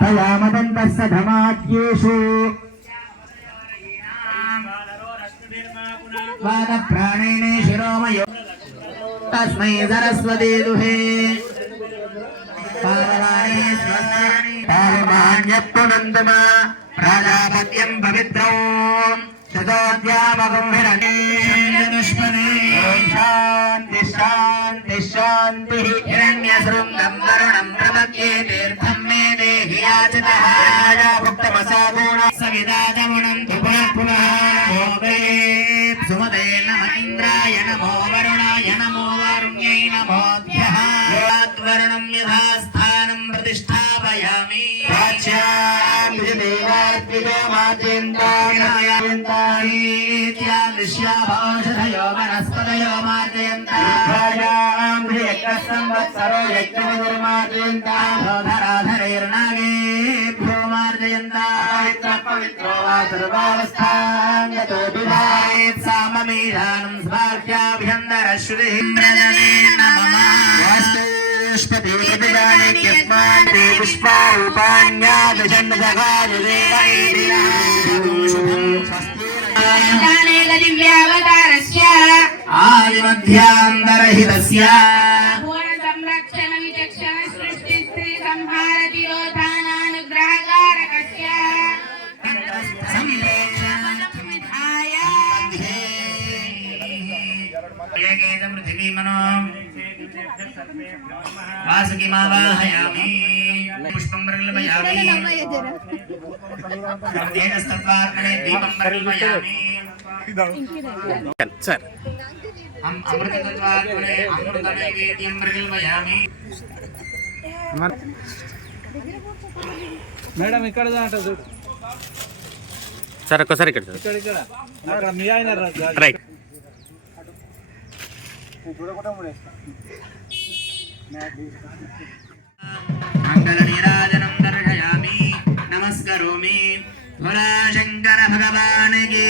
తయామదంతస్స ధమాద్యేషు వాద ప్రాణేనే శిరోమయో తస్మై సరస్వతి దుహే పావనాని స్వస్తి పావమాన్యత్వనందమ ప్రజాపత్యం పవిత్రం శతోద్యామకం హిరణ్యదుష్మనే శాంతి శాంతి శాంతి హిరణ్యశృంగం వరుణం ప్రపద్యే తీర్థం మే దేహి యాచితః భుక్తమసాగూణ సవిదాజమునంతు పునః పునః సుమదే నమ ఇంద్రాయ నమో వరుణాయ నమో వారుణ్యై నమోభ్యః వరుణం యథాస్థానం ప్రతిష్ఠాపయామి ృష్యాభౌషధయో వనస్పతయో మార్జయంతాధరైర్నాగేభ్యో మార్జయంతాపవిత్రో వా సర్వావస్థాంగతో విధాయేత్ సామమీశానం స్వార్హ్యాభ్యంతరశ్రుతిః పుష్పతి ప్రతిదానిక్యస్మాన్ తే పుష్పారూపాణ్యాదిషన్నగాజదేవైదివ్యావతారస్య ఆదిమధ్యాంతరహితస్య సంరక్షణ విచక్షణ సృష్టి స్త్రీ సంహార తిరోధానానుగ్రహకారకస్య పృథివీమనో వాసుకిమావాహయామి పుష్పం ప్రకల్పయామి తేజస్తత్వాత్మనే దీపం ప్రకల్పయామి సర్ అమృతత్వాత్మనే అమృతనైవేద్యం ప్రకల్పయామి మేడం ఇక్కడ చూడు సార్ ఒక్కసారి ఇక్కడ ఇక్కడ మీ ఆయన రైట్ మంగళనీరాజనం దర్శయామి నమస్కరోమి భోలా శంకర భగవాన్ కి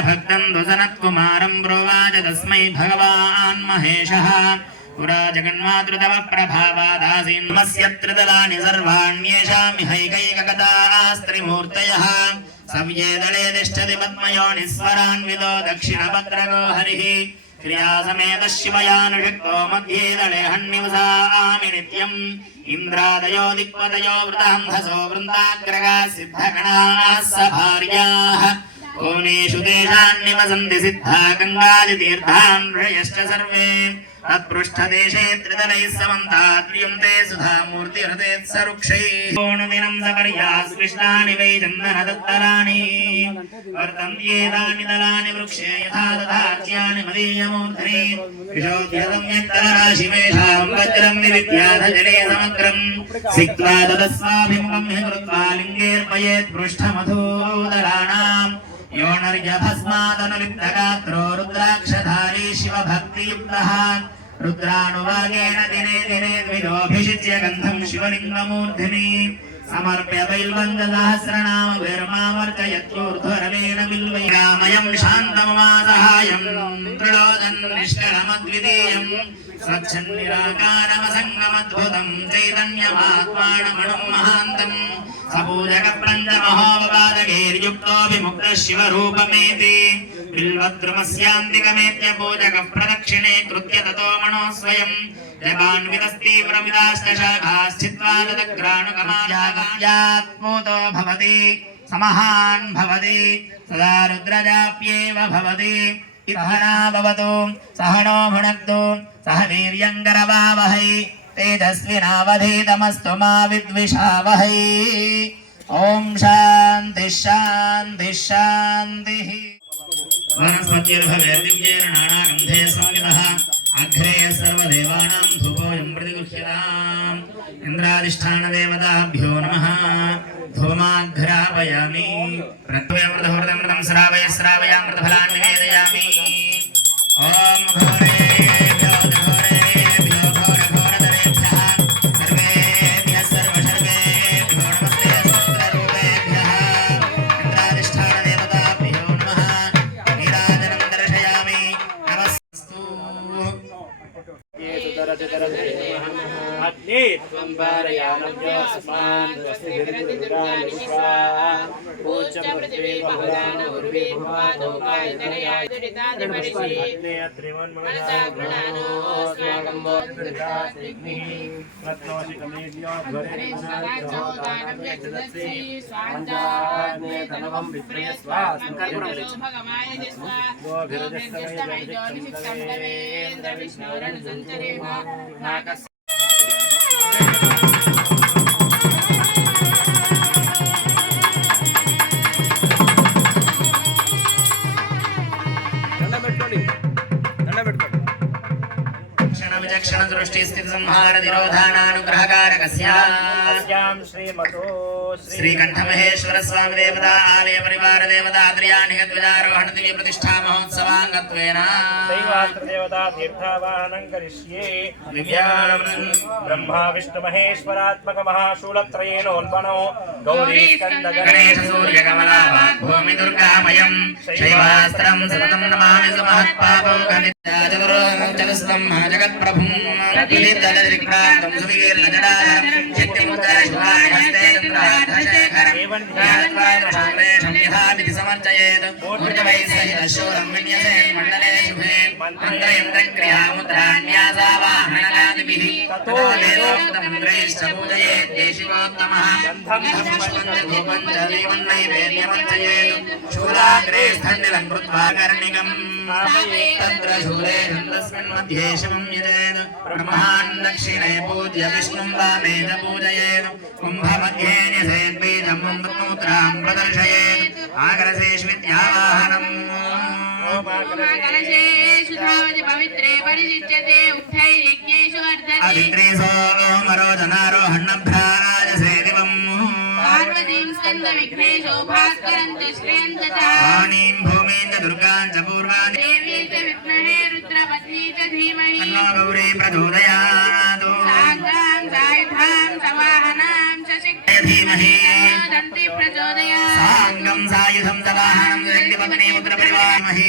भक्तं दुसनत्कुमारं प्रोवाच तस्मै भगवान् महेशः पुरा जगन्मातृतव प्रभावादासीन्मस्य त्रिदलानि सर्वाण्येषामिहैकैककथास्त्रिमूर्तयः सव्ये दले तिष्ठति पद्मयोनिस्वरान्वितो दक्षिणभद्रको हरिः क्रियासमेतः शिवयानुषक्तो मध्ये दले हन्निवसामि नित्यम् इन्द्रादयो दिक्पतयो वृतान्धसो वृन्दाग्रगाः सिद्धगणाः सभार्याः कोनेषु देशान् निवसन्ति सिद्धा गङ्गादितीर्थान् ऋषयश्च सर्वे तत्पृष्ठदेशे त्रिदलैः समन्तात्रियन्ते सुधामूर्तिहृतेत्सरुक्षैः पूर्णदिनं सपर्यास् कृष्णानि वै चन्दनदत्तलानि वर्तन्त्येतानि दलानि वृक्षे यथा दधार्च्यानि मदीयमूर्धनि विशोध्यसम्यक्तराशिमेषां वज्रं विविद्याधजले समग्रम् सिक्त्वा तदस्वाभिमुखं हि कृत्वा लिङ्गेऽर्पयेत् पृष्ठमधूदलानाम् योनर्यभस्मादनुलिप्तगात्रो रुद्राक्षधारी शिवभक्तियुक्तः रुद्रानुवागेन दिने दिने द्विजोऽभिषिच्य गन्धं शिवलिङ्गमूर्धिनि समर्प्य बैल्वन्दसहस्रनाम विर्मावर्चयत्यूर्ध्वरवेण बिल्वैरामयं शान्तममासहायं त्रिलोदन् निष्कलमद्वितीयं स्वच्छन्निराकारमसङ्गमद्भुतं चैतन्यमात्मानमणं महान्तम् सपूजकपञ्चमहोपपादकैर्युक्तोऽभिमुक्तः शिवरूपमेति बिल्वद्रुमस्यान्तिकमेत्य पूजकः प्रदक्षिणे कृत्य ततो मनो स्वयं जगान्वितस्तीव्रविदाश्च शाखाश्चित्वा तदग्राणुकमायात्पूतो भवति समहान् भवति सदा रुद्रजाप्येव भवति सहना भवतु सहनो भुनक्तु सह वीर्यङ्करवावहै तेजस्विनावधीतमस्तु मा विद्विषावहै ओम शांति शांति शांतिः वनस्पतिर्भवेर्दिव्येन नानागन्धे संविदः अग्रे सर्वदेवानां धूपोऽयं प्रतिगृह्यताम् इन्द्राधिष्ठानदेवताभ्यो नमः धूमाघ्रापयामि प्रत्वयमृतहृदमृतं श्रावयामृतफलान् निवेदयामि ॐ घोरेभ्यो घोरेभ्यो घोरघोरतरेभ्यः सर्वेभ्यः सर्वशर्वेभ्यो नमस्ते सूत्ररूपेभ्यः इन्द्राधिष्ठानदेवताभ्यो नमः नीराजनं दर्शयामि नमस्तु त्वं पारयानव्योऽस्मान् स्वस्तिभिर्दुर्गानिष्वा पूज्य पृथ्वी बहुलान उर्वी भुवादोकायतनयाय दुरितादिपरिषि मनसा गृणानोऽस्माकं बोधुर्गास्निग्निः रत्नोषिकमेद्यो ध्वरे सदाचोदानं यजदस्ति स्वाञ्जाग्नेतनवं विप्रयस्वा भगमाय जस्वा गोभिरजस्तमय ज्योतिषिक्षम्भवेन्द्र विष्णोरनुसञ्चरेम नाकस् विचक्षण दृष्टि स्थित संहार निरोधानानुग्रहकारकस्यां श्रीकंठ महेश्वर स्वामी देवता आलय परिवार देवता आद्रियाणि द्विजारोहण दिव्य प्रतिष्ठा महोत्सवांगत्वेन दैवास्त्र देवता तीर्थावाहनं करिष्ये दिव्यानं ब्रह्मा विष्णु महेश्वरात्मक महाशूलत्रयेनोल्बणो गौरी स्कंद गणेश सूर्य कमला भूमि दुर्गामयं शैवास्त्रं सततं नमामि सुमहत्पापो गणिताजगुरुमञ्चलस्तं जगत्प्रभुं प्रतिदिग्प्रान्तं सुवीर्णजडाधरं चित्तिमुद्रशुभाहस्ते चन्द्रार्धशेखरं ध्यात्वामशालेशं यथा विधि समर्चयेत् ऊर्जवैसहितशूरं विन्यसेन् मण्डले शुभे मन्त्रयन्त्रक्रियामुद्रान्यासावाहननादिभिः ततो वेदोक्तमन्त्रैश्च पूजयेत् देशिकोत्तमः धूपं च दीपन्नैवेद्यमर्चयेत् शूलाग्रे स्थण्डिलं कृत्वा कर्णिकम् तत्र शूले छन्दस्मिन् मध्ये शिवं यजेत् ब्रह्मान् दक्षिणे पूज्य विष्णुं वामे च पूजयेत् कुम्भमध्ये न्यसेत् बीजं मूत्रां प्रदर्शयेत् आकलशेष्विद्यावाहनम् पवित्रे परिशिच्यते उक्थै यज्ञेषु वर्धते अधिग्रीसोमरोजनारोहण्णभ्राजसे दिवम् पार्वतीं स्कन्दविघ्नेशो भास्करं च श्रेयं च वाणीं भूमिं च दुर्गां च पूर्वां देवी च विद्महे रुद्रपत्नी च धीमहि तन्नो गौरी प्रचोदयात् साङ्गां सायुधां सवाहनां च धीमहि दन्ति प्रचोदयात् साङ्गं सायुधं सवाहनं शक्तिपत्नी पुत्रपरिवारमहि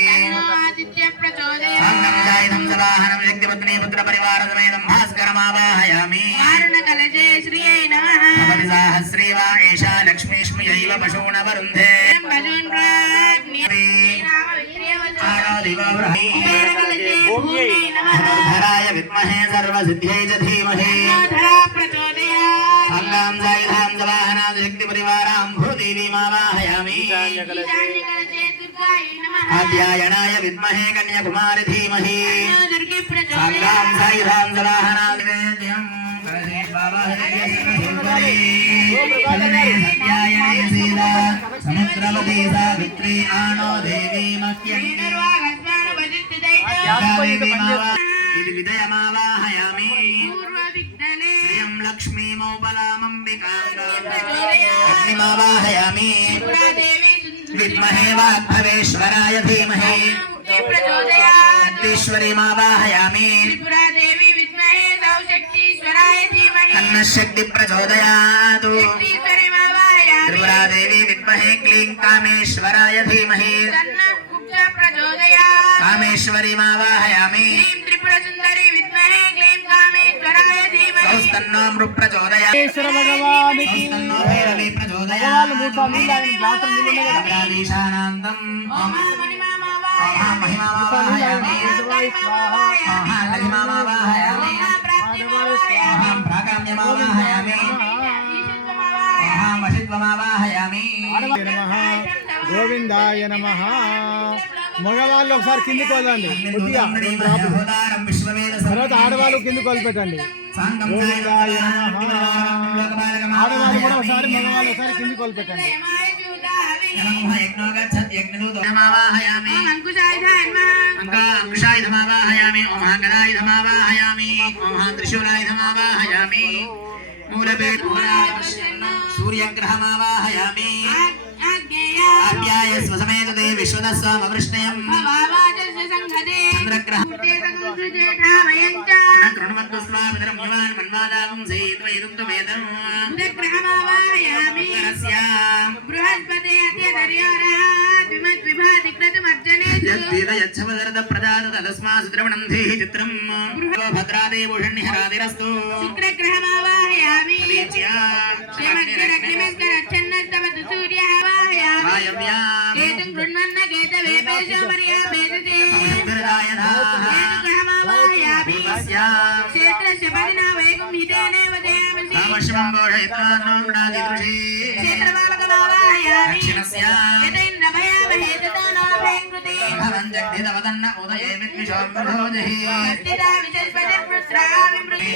आदित्य प्रचोदयात् साङ्गं सायुधं सवाहनं शक्तिपत्नी पुत्रपरिवारसमेतं भास्करमावाहयामि वारुणकलशे श्रियै नमः सहस्री वा एषा लक्ष्मीष्म्यैव पशूनवरुन्धे धराय विद्महे सर्वसिद्ध्यै च धीमहि संगां सायुधां सवाहनां शक्तिपरिवारां भूदेवीमावाहयामि आद्यायनाय विद्महे कन्याकुमारी धीमहि दुर्गे साङ्गां प्रचोदयात् सायुधां सदाहनां निवेद्यं गणेश बाबा सुन्दरी कलने सत्यायने सीता समुद्रवती सावित्री आणो देवी मह्यं इति विदयमावाहयामि श्रियं लक्ष्मीमौबलामम्बिकाग्निमावाहयामि विद्महे वाग्भवेश्वराय धीमहि मुक्तीश्वरीमावाहयामि अन्नशक्ति प्रचोदयातु त्रिपुरादेवी विद्महे क्लीं कामेश्वराय धीमहि कामेश्वरीमावाहयामि सौस्तन्नो मृप्रचोदयात् सौस्तन्नो भैरवी प्रचोदयात् अग्राधीशानान्तं महिमावाहयामि लघिमावाहयामि प्राकाम्यमावाहयामि वशित्वमावाहयामि గోవిందాయ నమః. మగవాళ్ళు ఒకసారి కిందికి వదలండి కొద్దిగా తర్వాత ఆడవాళ్ళు కిందికి వదిలిపెట్టండి. గోవిందాయ నమః. ఆడవాళ్ళు కూడా ఒకసారి మగవాళ్ళు ఒకసారి కిందికి వదిలిపెట్టండి. अंकुशायुधमावाहयामि ओम गदायुधमावाहयामि ओम त्रिशूलायुधमावाहयामि सूर्यग्रहमावाहयामि आप्याय स्वसमेत ते विश्वदस्वामवृष्णयम् चन्द्रग्रहम् कृण्वत्वस्वामिदरं युवान् मन्वादावं सेत्वयिदुं तुमेदम् बृहस्पते यच्छवदरद प्रदाद तदस्मात् द्रवणं धेहि चित्रम् भद्रादेवोषण्यहरादिरस्तु शुक्रग्रहमावाहयामि श्रीमद्ग्रग्निमेस्करच्छन्नस्तवतु सूर्यमावाहयामि वायव्याम् केतुं कृण्वन्न केतवेपेशो मर्या भेदते केतुग्रहमावाहयामि क्षेत्रस्य पदिना वैगुं हितेनेव जयामि कामश्वं बोधयित्वा नादिदृशे क्षेत्रपालकमावाहयामि दक्षिणस्य यतैन्द्रभयामहे ततो नो भयङ्कृते भवन् जग्धितवदन्न उदये विद्विषोऽम्बुधोजहि स्थिता विचस्पतिर्पुत्रा विमृते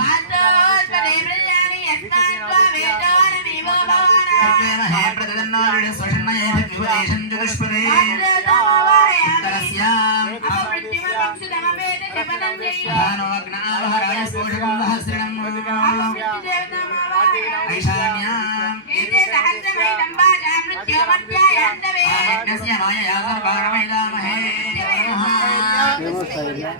मातोस्पदे प्रजानि यस्मात्त्वा वेदोनमेवो भवान् हे प्रतिदन्नो विश्वषण्णये विवदेशं चतुष्पदे उत्तरस्याम् अपमृत्युमपक्षुतमपेत शिवनं भानो अग्नावहराय स्फोषकं सहस्रिणम् ऐशान्याम् एते सहस्रमैनं वाचा मृत्योमध्यायान्तवे यज्ञस्य मायया सर्वाणमैदामहे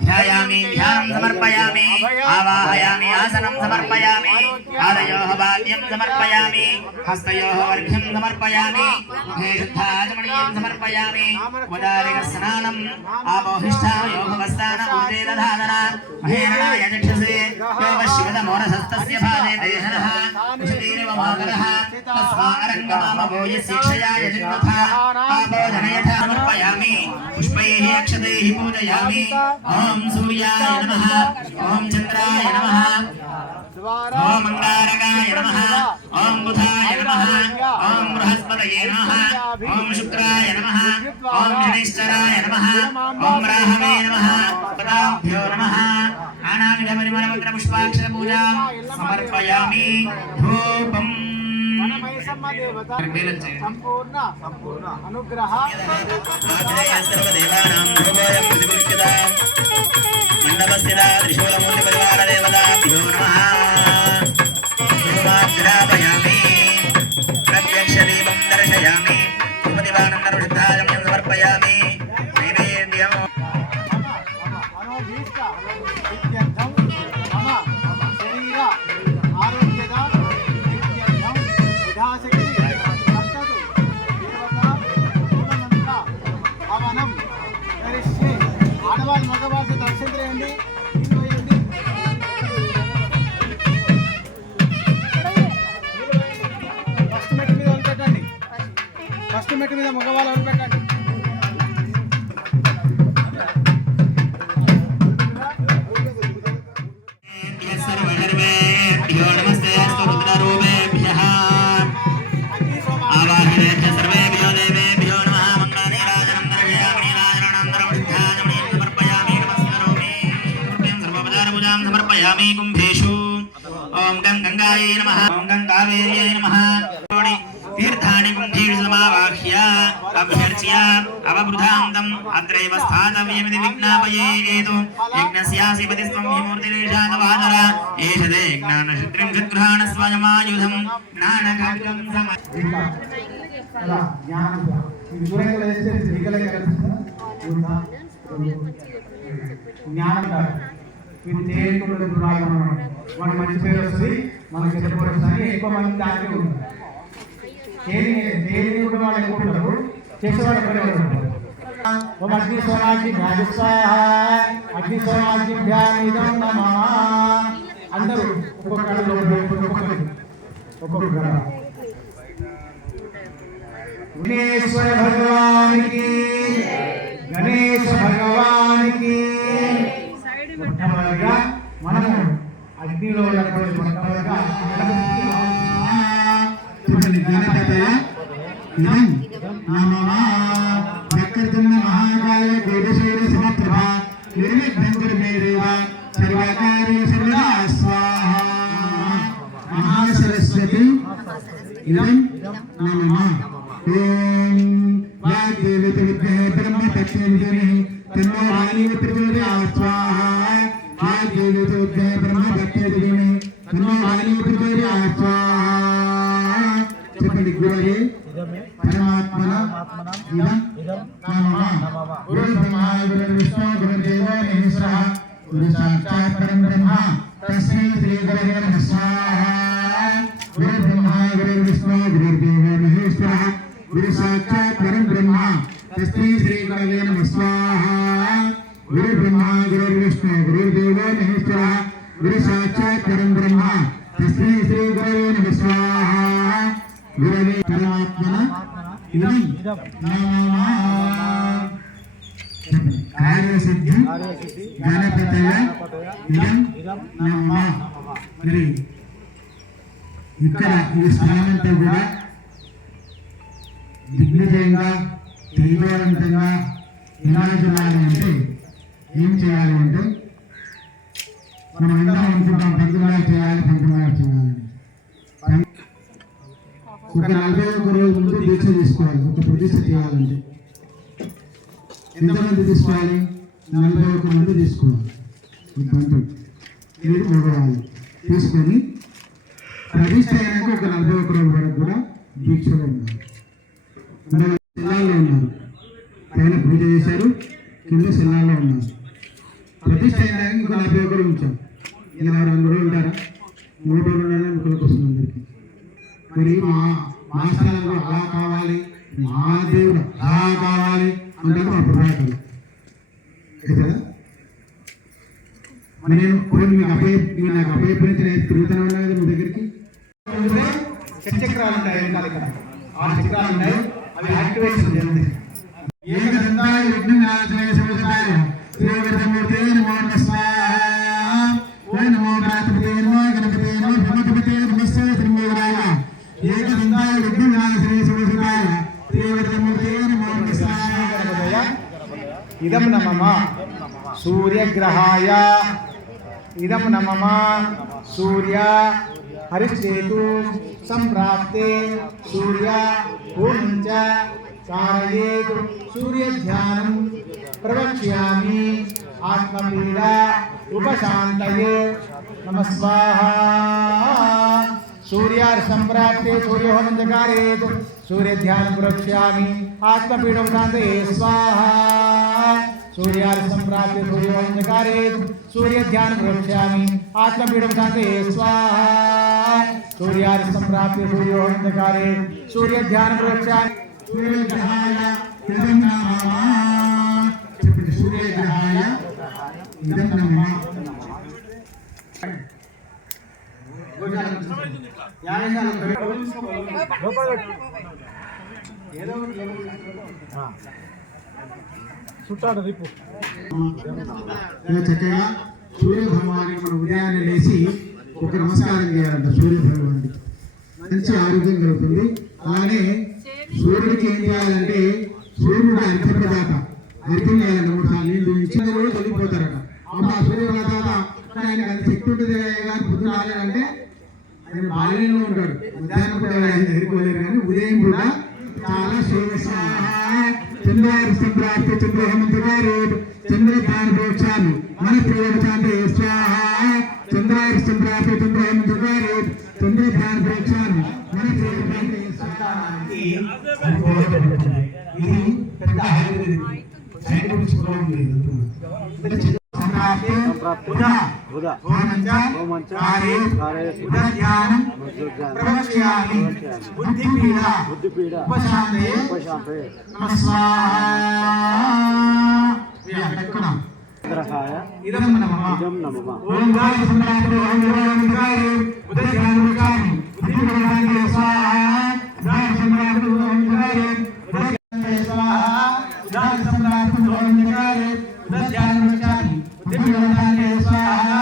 ध्यायामि ध्यानं समर्पयामि आवाहयामि आसनं समर्पयामि पादयोः वाद्यं समर्पयामि हस्तयोः अर्घ्यं समर्पयामि मुखे शुद्धाचमनीयं समर्पयामि उदारिकस्नानम् आपोहिष्ठायोगवस्थान उदेदधादना महेरणाय चक्षुषे योगशिवतमोरसस्तस्य पादे देहनः कुशलीरेव मातरः तस्मारङ्गमामवो यस्यक्षयाय जिन्मथा आपोधनयथा समर्पयामि पुष्पैः अक्षतैः पूजयामि ॐ सूर्याय नमः ॐ चन्द्राय नमः ॐ अंगारकाय नमः ॐ बुधाय नमः ॐ बृहस्पतये नमः ॐ शुक्राय नमः ॐ शनिश्चराय नमः ॐ राहवे नमः पदाभ्यो नमः नानाविधपरिमलमग्रपुष्पाक्षरपूजां समर्पयामि धूपम् సంపూర్ణ అనుగ్రహ सर्वदेवानां भोगोऽयं प्रतिपुष्यता मण्डपस्थिता त्रिशूलमूर्तिपरिवारदेवताभ्यो नमः धूमाग्रापयामि प्रत्यक्षदीपं दर्शयामि उपदिवानन्दरुषिद्धाजम्यं समर्पयामि नैवेद्यम् మనోభీష్ట ఇత్యర్థం మమ శరీర ఆరోగ్యద ఇత్యర్థం యథాశక్తి భక్తదు దేవత మూలమంత్ర హవనం కరిష్యే. ఆడవాళ్ళు మగవాళ్ళు దర్శించలేండి. ఫస్ట్ మెట్టు మీద వదిలిపెట్టండి. ఫస్ట్ మెట్టు మీద మగవాళ్ళు వదిలిపెట్టండి. सर्वेभ्यो नमस्ते अस्तु रुद्ररूपेभ्यः आवाहनेभ्यः सर्वेभ्यो देवेभ्यो नमः मङ्गलानि स्वामी कुंभेषु ओम गंगायै नमः ओम गंगावेर्यै नमः तीर्थानि कुंभेषु समावाह्य अभ्यर्च्य अवबृधान्तम् अत्रैव स्थातव्यमिति विज्ञापयेत् यज्ञस्यासि पतिस्त्वं हि मूर्तिरेषातवानर एष ते ज्ञानशुद्धिं सद्गृहाण स्वयमायुधं ज्ञानकार्यं ఇది చేయకుండా వాడు మంచి పేరు వస్తుంది, మనకి చెడ్డ పేరు వస్తుంది. ఎక్కువ మంది దాంట్లో ఉంటారు. చేయని కూడా వాళ్ళు ఎక్కువ ఉంటారు, చేసేవాడు ఎక్కడే ఉంటారు. ఓం అగ్ని స్వరాజ్ఞ స్వాహ అగ్ని స్వరాజ్ఞామిదం నమః. అందరూ ఒక్కొక్కరు ఒక్కొక్కరు గణేశ్వర భగవానికి గణేశ భగవానికి. మొట్టమొదటిగా మనము అగ్నిలో మొట్టమొదటిగా మహాకాయ దేవశైల సమప్రభ నిర్విఘ్నంకురుమేదేవ సర్వకార్య సర్వదా స్వాహా. మహాసరస్వతి ఇదం నమః. ఓం వాగ్దేవత విద్మహే బ్రహ్మ తత్వవిద్మహే తన్నో వాయుః ప్రచోదయాత్ స్వాహా. వాగ్దేవత విద్మహే బ్రహ్మ తత్వవిద్మహే తన్నో వాయుః ప్రచోదయాత్ స్వాహా. చెప్పండి గురువే పరమాత్మన ఇదం నమః. గురు బ్రహ్మ గురు విష్ణు గురుదేవో మహేశ్వరః గురు సాక్షాత్ పరం బ్రహ్మ తస్మై శ్రీ గురవే నమః స్వాహా. గురు బ్రహ్మ గురు విష్ణు గురుదేవో మహేశ్వరః గురు సాక్షాత్ పరం బ్రహ్మ తస్మై శ్రీ గురవే నమః స్వాహా. గురు బ్రహ్మ గురు విష్ణు గురుదేవో మహేశ్వరః గురు సాక్షాత్ పరం బ్రహ్మ తస్మై శ్రీ గురవే నమః స్వాహా. గురవే పరమాత్మన ఇదం నమః. కార్యసిద్ధి గణపతయ ఇదం నమః. మరి ఇక్కడ ఈ స్థానంతో కూడా దిగ్విజయంగా తేజవంతంగా విరాజమాలి అంటే ఏం చేయాలి అంటే మనం అందరం అనుకుంటాం 19 చేయాలి 19 చేయాలని. ఒక 41 రోజుల ముందు దీక్ష తీసుకోవాలి. ఒక ప్రతిష్ట చేయాలంటే ఎంతమంది తీసుకోవాలి? 41 మంది తీసుకోవాలి. ఈ పంతులు మీరు మగవాళ్ళు తీసుకొని ప్రతిష్ట అయినాక ఒక 41 రోజుల వరకు కూడా దీక్షలో ఉన్నారు. సెల్లాల్లో ఉన్నారు, పైన పూజ చేశారు, కింద సెల్లాల్లో ఉన్నారు. ప్రతిష్ట అయినాక ఇంకో 41 ఉంచాం. ఇక 2 రోజులు ఉంటారా? 3 రోజులు ఉన్నారని ముక్కలకు వస్తుంది అందరికీ. మరి మా స్థానంలో అలా కావాలి, మా దేవుడు అలా కావాలి అంటే మా పురాటలు కదా. మరి నేను మీరు నాకు అభయపరించి నేను తిరుగుతాను ఉన్నా కదా మీ దగ్గరికి. చక్రాలు ఉంటాయి వెనకాల, ఇక్కడ 6 చక్రాలు ఉన్నాయి, అవి యాక్టివేషన్ జరుగుతాయి. ఏకదంతాయ విఘ్ననాశనాయ శివసదాయ శ్రీవర్ధమూర్తే నమో స్వాహా. ఓం నమో గణపతే నమో గణపతే నమో బ్రహ్మపతే నమస్తే శ్రీమేవరాయ. ఏకదంతాయ విఘ్ననాశనాయ శివసదాయ శ్రీవర్ధమూర్తే నమో స్వాహా. ఇదం నమః సూర్యగ్రహాయ ఇదం నమః సూర్య హరిశ్చేతు సంప్రాప్తే సూర్య పూంచ कारयेत् सूर्यध्यानं प्रवक्ष्यामि आत्मपीडा उपशान्तये नमः स्वाहा. सूर्यार्संप्राप्ते सूर्योहनं जकारेत् सूर्यध्यानं प्रवक्ष्यामि आत्मपीडा उपशान्तये स्वाहा. सूर्यार्संप्राप्ते सूर्योहनं जकारेत् सूर्यध्यानं प्रवक्ष्यामि आत्मपीडा उपशान्तये स्वाहा. सूर्यार्संप्राप्ते सूर्योहनं जकारेत् सूर्यध्यानं प्रवक्ष्यामि सूर्यग्रहाय इदं नमः. చెప్పండి సూర్యగ్రహాయ ఇదం నమః. చుట్టాడు రిపు చక్కగా సూర్య భగవానికి మనం ఉదయాన్నే లేచి ఒక నమస్కారం చేయాలంట. సూర్య భగవానికి మంచి ఆరోగ్యం కలుగుతుంది. అలానే సూర్యుడికి ఏం చేయాలంటే సూర్యుడు అర్ఘ్యప్రదాత, అర్ఘ్యం చేయాలంటే 3 సార్లు నీళ్ళు ఇచ్చిన కూడా చనిపోతారట. అప్పుడు ఆ సూర్యప్రదాత ఆయన అంత శక్తి ఉంటుంది కానీ పొద్దున రాలేదంటే ఆయన బాల్యంలో ఉంటాడు. మధ్యాహ్నం కూడా ఆయన దగ్గరికి వెళ్ళారు కానీ ఉదయం కూడా చాలా చంద్రారిష్టం ప్రాప్తి చంద్రహేమంతు గారు చంద్రపాన్ ప్రోక్షాలు మన ప్రియవచాంతే స్వాహ చంద్రారిష్టం ప్రాప్తి చంద్రహేమంతు గారు చంద్రపాన్ ప్రోక్షాలు మన ప్రియవచాంతే ఇది పెద్ద సైంటిఫిక్ ఇదం నమః ఓం గాయ సంప్రాప్తి ఓం గాయ ఉదయానుకారి ఉదయానుకారి స్వాహా గాయ సంప్రాప్తి ఓం గాయ ఉదయానుకారి స్వాహా గాయ సంప్రాప్తి ఓం గాయ ఉదయానుకారి ఉదయానుకారి స్వాహా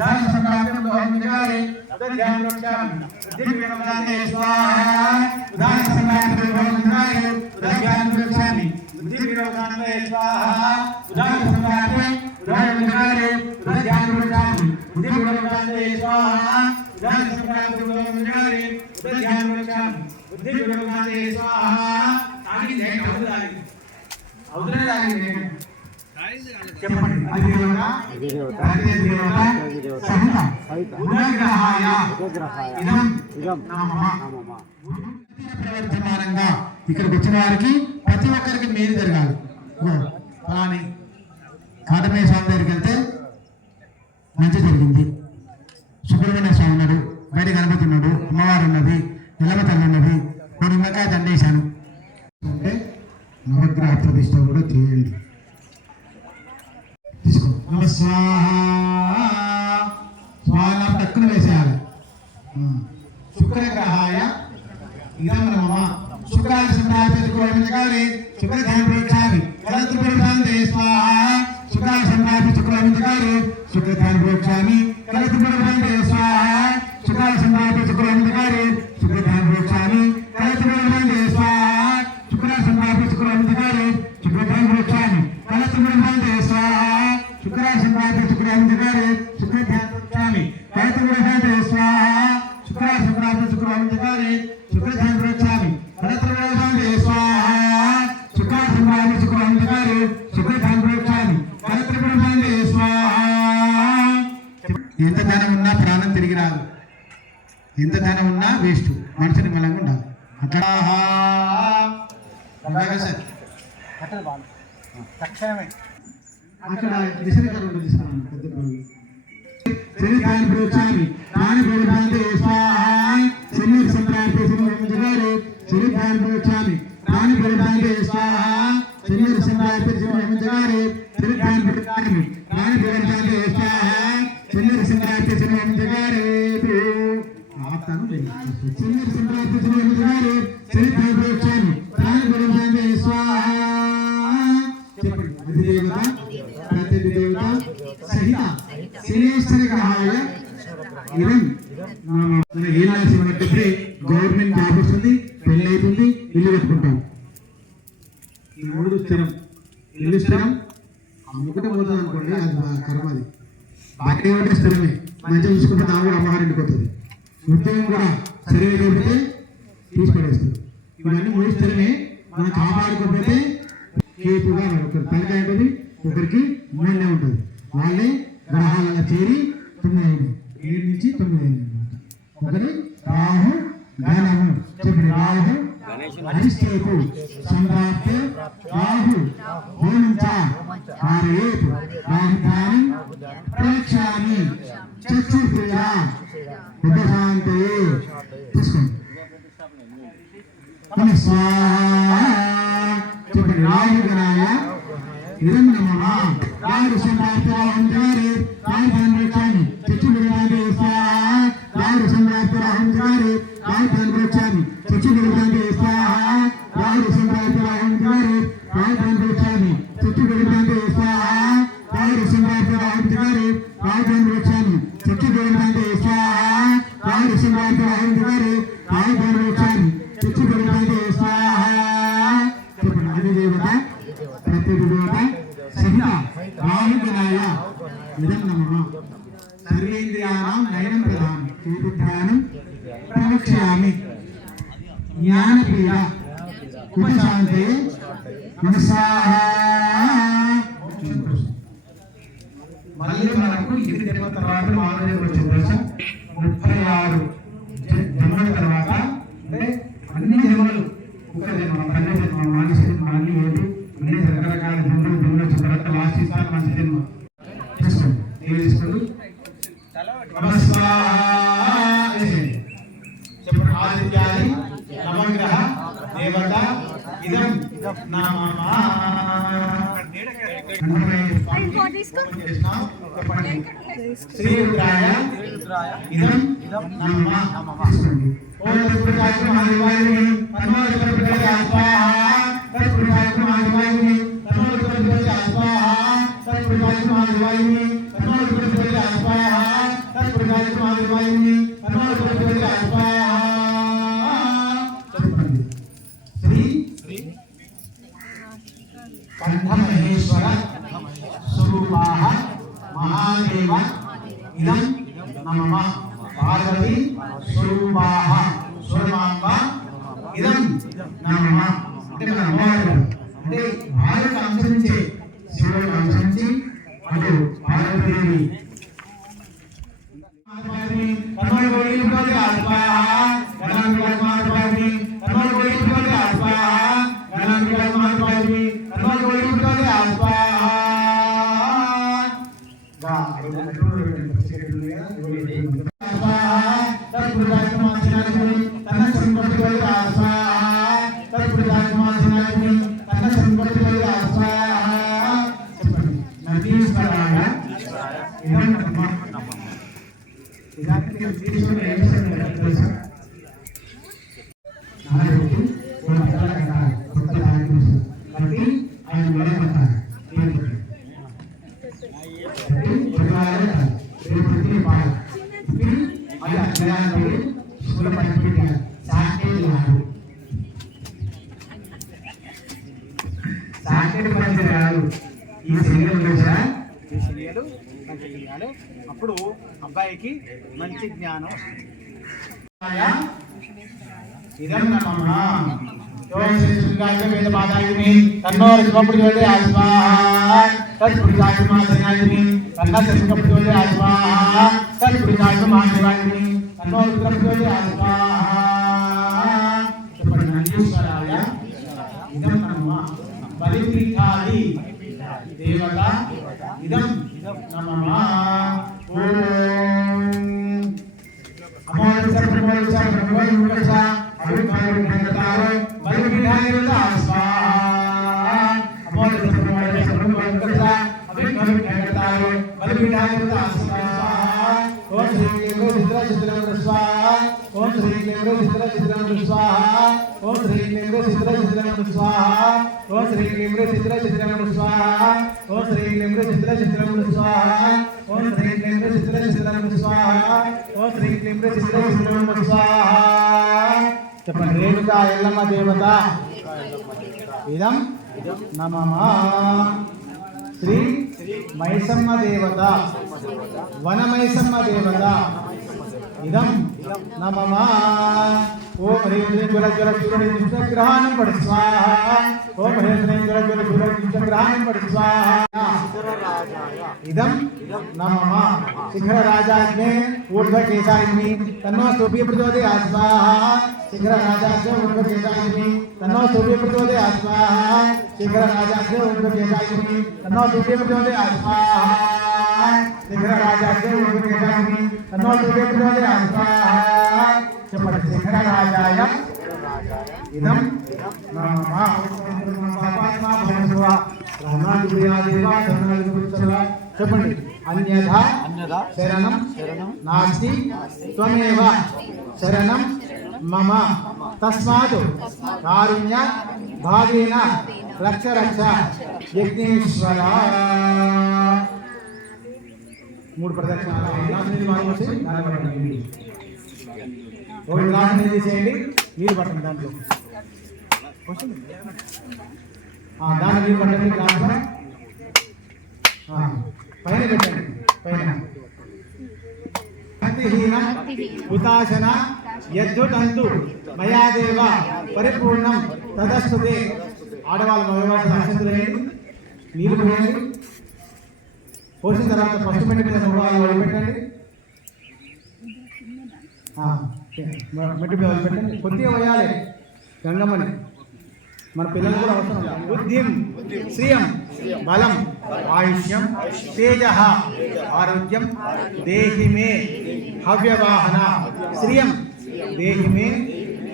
గాయ సంప్రాప్తి ఓం గాయ ఉదయానుకారి ఉదయానుకారి స్వాహా గాయ సంప్రాప్తి ఓం గాయ ఉదయానుకారి ఉదయానుకారి స్వాహా గాయ సంప్రాప్తి ఉదయానుకారి ఉదయానుకారి ఉదయానుకారి స్వాహా గాయ సంప్రాప్తి ఓం గాయ ఉదయానుకారి ఉదయానుకారి స్వాహా ఆగిందే అవుతున్నది చెప్పండి అధిదేవత సహిత ఉదగ్రహాయ ఇదం నమః ప్రవర్తమానంగా ఇక్కడికి వచ్చిన వారికి ప్రతి ఒక్కరికి మేలు జరగాలి. అలానే కాటమయ్య స్వామి దగ్గరికి వెళ్తే మంచి జరిగింది. సుబ్రహ్మణ్య స్వామి ఉన్నాడు, బయట గణపతి ఉన్నాడు, అమ్మవారు ఉన్నది, నిలమ తల్లి ఉన్నది, నేను నిమ్మకాయ దండేశాను అంటే నవగ్రహ ప్రతిష్ట కూడా చేయండి. తీసుకో స్వాహ టక్కున వేసేయాలి. శుక్రగ్రహాయ ఇదం నమః శుక్రాయ సంప్రాప్తి శుక్రధ్యాన ప్రోక్షామి కలత్రిపురభాంతే స్వాహ శుక్రాయ సంప్రాప్తి శుక్రవంతకారి శుక్రధ్యాన ప్రోక్షామి కలత్రిపురభాంతే స్వాహ శుక్రాయ సంప్రాప్తి శుక్రవంతకారి శుక్రధ్యాన ప్రోక్షామి కలత్రిపురభాంతే స్వాహ శుక్రాయ సంప్రాప్తి శుక్రవంతకారి శుక్రధ్యాన ప్రోక్షామి కలత్రిపురభాంతే స్వాహ శుక్రాయ సంప్రాప్తి శుక్రవంతకారి శుక్రధ్యాన ప్రోక్షామి కలత్రిపురభాంతే స్వాహ శుక్రాయ సంప్రాప్తి శుక్రవంతకారి శుక్రధ్యాన ప్రోక్షామి కలత్రిపురభాంతే స్వాహ శుక్రాయ సంప్రాప్తి శుక్రవంతకారి శుక్రధ్యాన ప్రోక్షామి కలత్రిపురభాంతే స్వాహ. ఎంత ధనం ఉన్నా ప్రాణం తిరిగి రాదు, ఎంత ధనం ఉన్నా వేస్ట్, మనిషి నిమ్మలంగా ఉండాలి. అక్కడ అక్కడ విసరికలు ప్రోక్షామి దాని ప్రోక్షాంతే స్వాహ శని సంప్రాప్తి శనిగారు శనిధ్యాన ప్రోక్షామి దాని ప్రోక్షాంతే స్వాహ శని సంప్రాప్తి శనిగారు శనిధ్యాన ప్రోక్షామి దాని ప్రోక్షాంతే స్వాహ శని సంప్రాప్తి శనిగారు ఆప్తాను శని సంప్రాప్తి శనిగారు శనిధ్యాన ప్రోక్షామి దాని ప్రోక్షాంతే స్వాహ. చెప్పండి అధిదేవత ప్రతిదేవత సహిత శనేశ్వర గ్రహాయ ఇదం మన ఏం రాసి ఉన్నట్టు గవర్నమెంట్ జాబ్ వస్తుంది, పెళ్లి అవుతుంది, ఇల్లు కట్టుకుంటాం. ఈ మూడు స్థిరం, ఇల్లు స్థిరం, అమ్ముకుంటే పోతుంది అనుకోండి, అది కర్మ. అది బాకీ ఒకటే స్థిరమే, మంచిగా చూసుకుంటే దాని కూడా అమ్మగారింటికి పోతుంది. ఉద్యోగం కూడా సరిగా లేకపోతే తీసుపడేస్తుంది. ఇవన్నీ మూడు స్థిరమే. మనం కాపాడుకోకపోతే కేతుగా ఒకరి తలకాయ ఉంటుంది, ఒకరికి మూడే ఉంటుంది. వాళ్ళే గ్రహాలలో చేరి 9 7 నుంచి 9 అనమాట. ఒకటి రాహు గణము చెప్పి రాహు అరిష్టేపు సంప్రాప్తే రాహు హోమించ కారయేతు రాహు ధ్యానం ప్రేక్షామి చక్షుర్ప్రియ ఉపశాంతే. తీసుకోండి స్వాహ చెప్పండి రాహు గణాయ ఇదం నమః రాహు సంప్రాప్తి రాహు గారి రాహు ధ్యాన ప్రేక్షామి చక్షుర్ప్రియ స్వాహ రాహు సంప్రాప్తి రాహు గారి రాహు ధ్యాన ప్రేక్షామి చక్షుర్ప్రియ స్వాహ రాహు సంప్రాప్తి రాహు గారి రాహు ధ్యాన ప్రేక్షామి చక్షుర్ప్రియ స్వాహ రాహు సంప్రాప్తి రాహు గారి రాహు ధ్యాన ప్రేక్షామి చక్షుర్ప్రియ స్వాహ రాహు సంప్రాప్తి రాహు గారి రాహు ధ్యాన ప్రేక్షామి చక్షుర్ప్రియ స్వాహ. చెప్పండి అధిదేవత ప్రతిదేవత సహిత రాహు గణాయ ఇదం నమః ఏది ధ్యానం ప్రవక్ష్యామి జ్ఞానపీడ ఉపశాంతే మళ్ళీ మనకు ఇది జన్మ తర్వాత మానవ వచ్చింది తెలుసా 36 జన్మల తర్వాత అంటే అన్ని జన్మలు ఒక జన్మ పన్నె జన్మ మనిషి జన్మ అన్ని ఏడు అన్ని రకరకాల జన్మలు వచ్చిన తర్వాత లాస్ట్ ఇస్తారు మంచి జన్మ తీసుకోండి ఏం తీసుకోండి చెప్పండి ఆదిత్యాది నవగ్రహ దేవత ఇదం నమః శ్రీ రుద్రాయ ఇదం నమః ఓం తత్పురుషాయ మహాదేవాయ నమః తత్పురుషాయ స్వాహా తత్పురుషాయ మహాదేవాయ నమః తత్పురుషాయ స్వాహా తత్పురుషాయ మహాదేవాయ నమః తత్పురుషాయ స్వాహా తత్పురుషాయ మహాదేవాయ నమః తత్పురుషాయ స్వాహా శ్రీ కంఠమహేశ్వర స్వరూపాః మహాదేవ ఇదం నమః పార్వతీ స్వరూపాః స్వరమాంబ ఇదం నమః అంటే మన అమ్మవారు అంటే భారత అంశించే శివుడు అంశించి అటు పార్వతీదేవి ఈ సీరియల్ అప్పుడు అబ్బాయికి మంచి జ్ఞానం ఇదం నమః ఓం శ్రీ శృంగాయ వేద పాదాయిని తన్నోర్ శివప్రచోదయ స్వాహా తత్పురుషాయ మహాదేవాయ తన్న శివప్రచోదయ స్వాహా తత్పురుషాయ మహాదేవాయ తన్నోర్ శివప్రచోదయ స్వాహా చెప్పండి నందీశ్వరాయ ఇదం నమః బలిపీఠాది దేవత ఇదం నమః ఓం అమోఘ బ్రహ్మోత్స బ్రహ్మోత్స అవిద్యాయ బలిపీఠాయ స్వాహా అమోఘ బ్రహ్మోత్స బ్రహ్మోత్స అవిద్యాయ బలిపీఠాయ స్వాహా ఓం శ్రీ లింగో చిత్ర స్వాహా ఓం శ్రీ లింగో చిత్ర స్వాహా ఓం శ్రీ లింగో చిత్ర స్వాహా ఓం శ్రీ లింగో చిత్ర స్వాహా ఓం శ్రీ లింగో చిత్ర స్వాహా ఓం శ్రీ లింగో చిత్ర స్వాహా ఓం శ్రీ లింగో చిత్ర స్వాహా చెప్పండి రేణుకా ఎల్లమ్మ దేవత ఇదం నమః శ్రీ మైసమ్మ దేవత వనమైసమ్మ దేవత ఇదం నమః ఓం హ్రీం శ్రీం జ్వల జ్వల జ్వల నిత్యగ్రహాణం పడి స్వాహా ఓం హ్రీం శ్రీం జ్వల జ్వల జ్వల నిత్యగ్రహాణం పడి స్వాహా ఇదం నమః శిఖరరాజాజ్ఞే ఊర్ధ్వకేశాయిని తన్నో స్తోభ్య ప్రచోదయాత్ స్వాహా శిఖరరాజాజ్ఞే ఊర్ధ్వకేశాయిని తన్నో స్తోభ్య ప్రచోదయాత్ స్వాహా శిఖరరాజాజ్ఞే ఊర్ధ్వకేశాయిని తన్నో స్తోభ్య ప్రచోదయాత్ స్వాహా శిఖరరాజాజ్ఞే ఊర్ధ్వకేశాయిని తన్నో స్తోభ్య ప్రచోదయాత్ స్వాహా చెప్పండి శిఖరరాజాయ ఇదం నమః పాపాత్మా భవస్వ రామాదివ్యాదేవా ధర్మవిపుత్సవ చెప్పండి అన్యథా శరణం నాస్తి త్వమేవ శరణం మమ తస్మాత్ కారుణ్య భావేన రక్ష రక్ష యజ్ఞేశ్వర మూడు ప్రదక్షిణాలు ఒక గ్లాస్ చేయండి నీళ్ళు పట్టండి దాంట్లో దాని నీళ్ళు పట్టండి గ్లాస్ పైన పెట్టండి పైన భక్తిహీనం హుతాశన యద్దుతంతు మయాదేవ పరిపూర్ణం తదస్తుతే. ఆడవాళ్ళు మగవాళ్ళు అక్షంతలు వేయండి, నీళ్ళు పోయండి, పోసిన తర్వాత ఫస్ట్ మెట్టు మీద మగవాళ్ళు పెట్టండి, మెట్టు మీద పెట్టండి, కొద్దిగా వేయాలి గంగమ్మని. మన పిల్లలు కూడా అవసరం. బుద్ధిం శ్రియం బలం ఆయుష్యం తేజ ఆరోగ్యం దేహి మే హవ్యవాహన. శ్రియం దేహి మే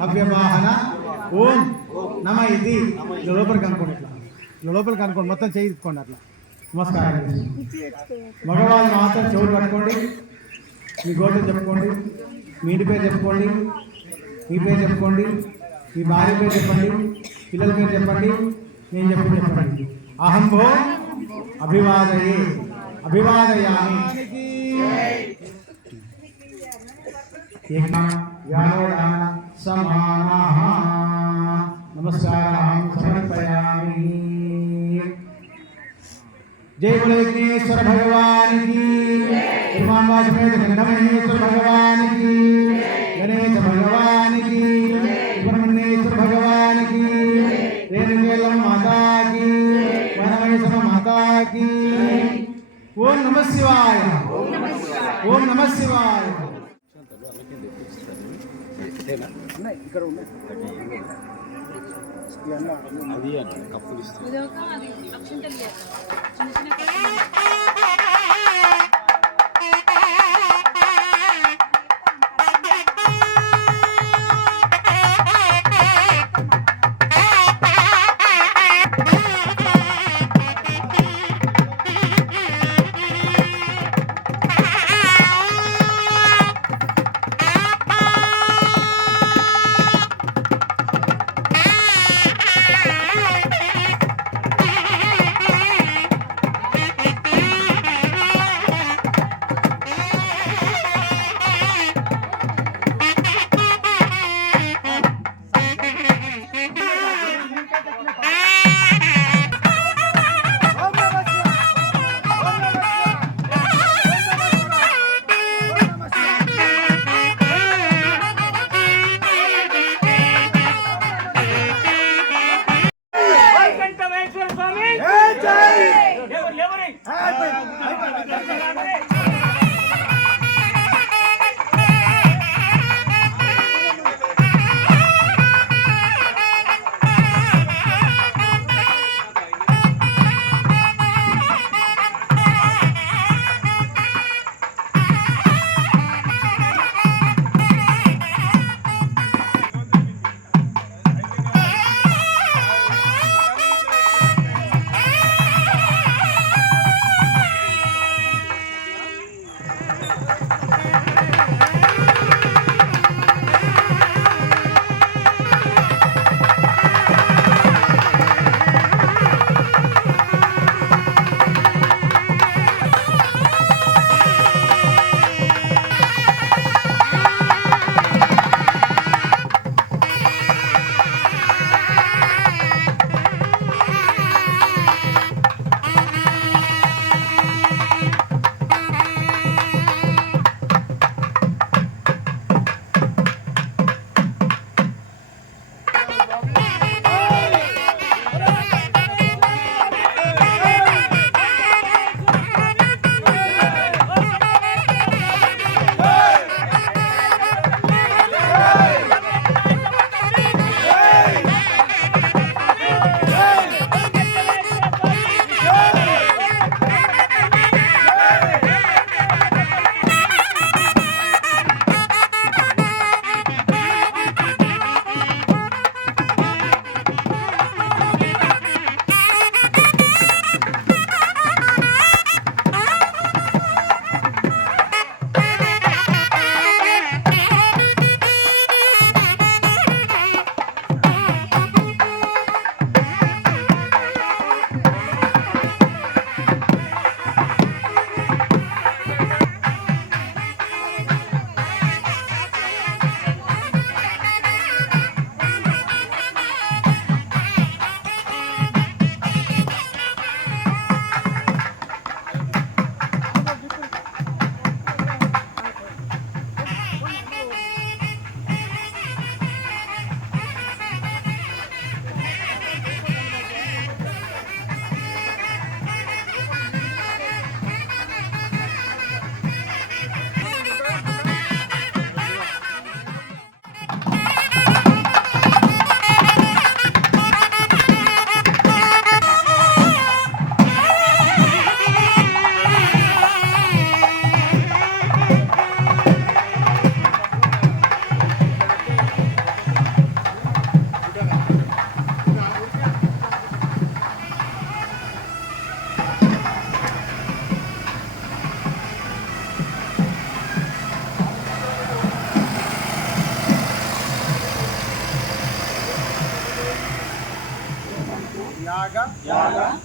హవ్యవాహన. ఓం నమ ఇది లోపలికి అనుకోండి, ఇట్లా లోపలికి అనుకోండి, మొత్తం చేయించుకోండి అట్లా. నమస్కారం. మగవాళ్ళు మాత్రం చెవులు పట్టుకోండి, మీ గోత్రం చెప్పుకోండి, మీ ఇంటి పేరు చెప్పుకోండి, మీ పేరు చెప్పుకోండి, మీ భార్య పేరు చెప్పండి, పిల్లల పేరు చెప్పండి, నేను చెప్పండి. అహంభో అభివాదయే అభివాదయామి. సమానాః నమస్కారం సమర్పయామి. जय बोले विघ्नेश्वर भगवान की, उमांबा समेत घंटमहेश्वर भगवान की, गणेश भगवान की, सुब्रह्मण्येश्वर भगवान की, रेणुकेलम माता की, वनमहेश्वर माता की. ओम नमः शिवाय, ओम नमः शिवाय.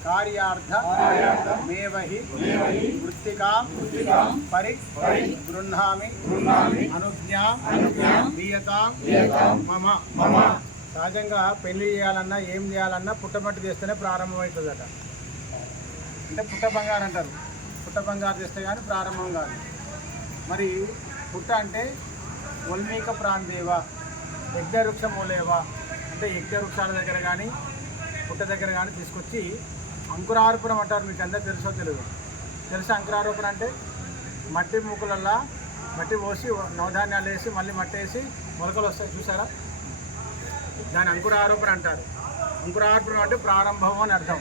కార్యార్థ మేవహి వృత్తికాం పరిగృహ్ణామి అనుజ్ఞాం దీయతాం మమ. సహజంగా పెళ్లి చేయాలన్నా ఏం చేయాలన్నా పుట్టమట్టి చేస్తేనే ప్రారంభమవుతుందట. అంటే పుట్ట బంగారు అంటారు. పుట్ట బంగారు చేస్తే కానీ ప్రారంభం కాదు. మరి పుట్ట అంటే వల్మీక ప్రాందేవ యజ్ఞవృక్షమూలేవా అంటే యజ్ఞవృక్షాల దగ్గర కానీ పుట్ట దగ్గర కానీ తీసుకొచ్చి అంకురార్పణం అంటారు. మీకు అందరూ తెలుసో తెలియదు? తెలుసా అంకురారోపణ అంటే? మట్టి మూకులల్లా మట్టి పోసి నవధాన్యాలు వేసి మళ్ళీ మట్టి వేసి మొలకలు వస్తాయి చూసారా? దాని అంకురారోపణ అంటారు. అంకురార్పణ అంటే ప్రారంభం అని అర్థం.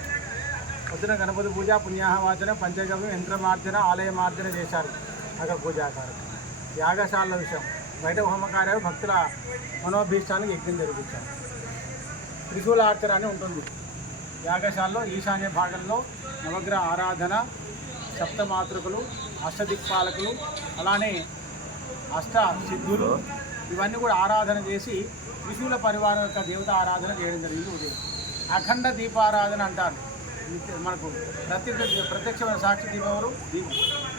పొద్దున గణపతి పూజ పుణ్యాహవాచన పంచగవ్యం యంత్రమార్జన ఆలయమార్జన చేశారు. అక్కడ పూజాకారం యాగశాల విషయం. బయట హోమకార్యాలు భక్తుల మనోభీష్టానికి యజ్ఞం జరిపించారు. త్రిశూలార్చన అని ఉంటుంది యాగశాలలో. ఈశాన్య భాగంలో నవగ్రహ ఆరాధన, సప్తమాతృకులు, అష్టదిక్పాలకులు, అలానే అష్ట సిద్ధులు ఇవన్నీ కూడా ఆరాధన చేసి త్రిశూల పరివారం యొక్క దేవత ఆరాధన చేయడం జరిగింది. ఉదయం అఖండ దీపారాధన అంటారు. మనకు ప్రత్యక్షమైన సాక్షి దీపం ఎవరు? దీపం.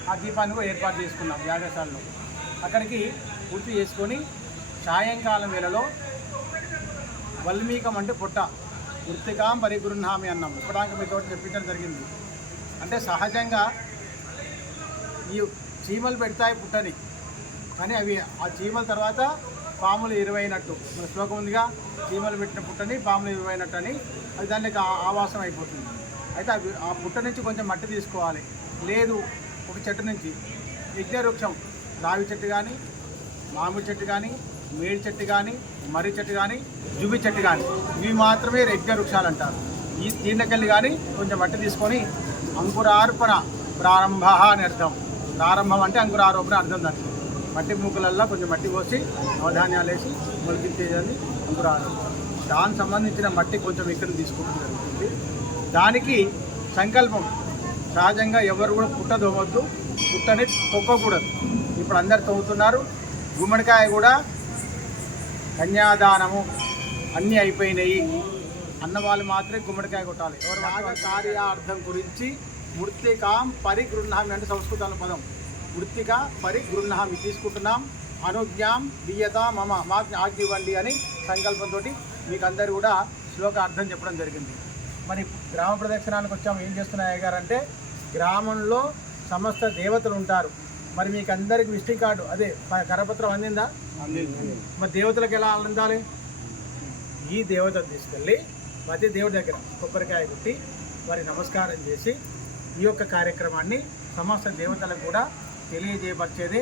ఆ దీపాన్ని కూడా ఏర్పాటు చేసుకున్నాం యాగశాలలో. అక్కడికి పూర్తి చేసుకొని సాయంకాలం వేళలో వల్మీకం అంటే పుట్ట, వృత్తికాం పరిగృహ్ణామి అన్నాం. ఇప్పటిదాకా మీతో చెప్పించడం జరిగింది. అంటే సహజంగా ఈ చీమలు పెడతాయి పుట్టని, కానీ అవి ఆ చీమల తర్వాత పాములు ఇరువైనట్టు మన శ్లోకం ఉందిగా, చీమలు పెట్టిన పుట్టని పాములు ఇరువైనట్టు అని. అది దానికి ఆవాసం అయిపోతుంది. అయితే అవి ఆ పుట్ట నుంచి కొంచెం మట్టి తీసుకోవాలి. లేదు ఒక చెట్టు నుంచి యజ్ఞవృక్షం, రావి చెట్టు కానీ, మామిడి చెట్టు కానీ, మేడి చెట్టు కానీ, మర్రి చెట్టు కానీ, జుబి చెట్టు కానీ, ఇవి మాత్రమే యజ్ఞవృక్షాలు అంటారు. ఈ దీనికెళ్ళి కానీ కొంచెం మట్టి తీసుకొని అంకురార్పణ ప్రారంభ అని అర్థం. ప్రారంభం అంటే అంకురారోపణ అర్థం. దానికి మట్టి మూకలల్లో కొంచెం మట్టి పోసి నవధాన్యాలు వేసి మొలిపించేదని అంకురారోపణ. దానికి సంబంధించిన మట్టి కొంచెం ఇక్కడ తీసుకోవడం జరుగుతుంది. దానికి సంకల్పం సహజంగా ఎవరు కూడా పుట్ట తోమొద్దు, పుట్టని తొక్కకూడదు. ఇప్పుడు అందరు తవ్వుతున్నారు. గుమ్మడికాయ కూడా కన్యాదానము అన్నీ అయిపోయినాయి అన్న వాళ్ళు మాత్రమే గుమ్మడికాయ కొట్టాలి. ఎవరు కార్యార్థం గురించి మృత్తికాం పరిగృహ్ణామి అంటే సంస్కృతంలో పదం. మృత్తిక పరిగృహ్ణామి తీసుకుంటున్నాం. అనుజ్ఞాం దీయత మమ మాకు ఆజ్ఞ ఇవ్వండి అని సంకల్పంతో మీకు అందరు కూడా శ్లోక అర్థం చెప్పడం జరిగింది. మరి గ్రామ ప్రదక్షిణానికి వచ్చాము. ఏం చేస్తున్నాయి గారు అంటే గ్రామంలో సమస్త దేవతలు ఉంటారు. మరి మీకు అందరికి విజిటింగ్ కార్డు అదే కరపత్రం అందిందా? మరి దేవతలకు ఎలా అందాలి? ఈ దేవతను తీసుకెళ్ళి ప్రతి దేవుడి దగ్గర కొబ్బరికాయ కొట్టి వారి నమస్కారం చేసి ఈ యొక్క కార్యక్రమాన్ని సమస్త దేవతలకు కూడా తెలియజేయపరిచేదే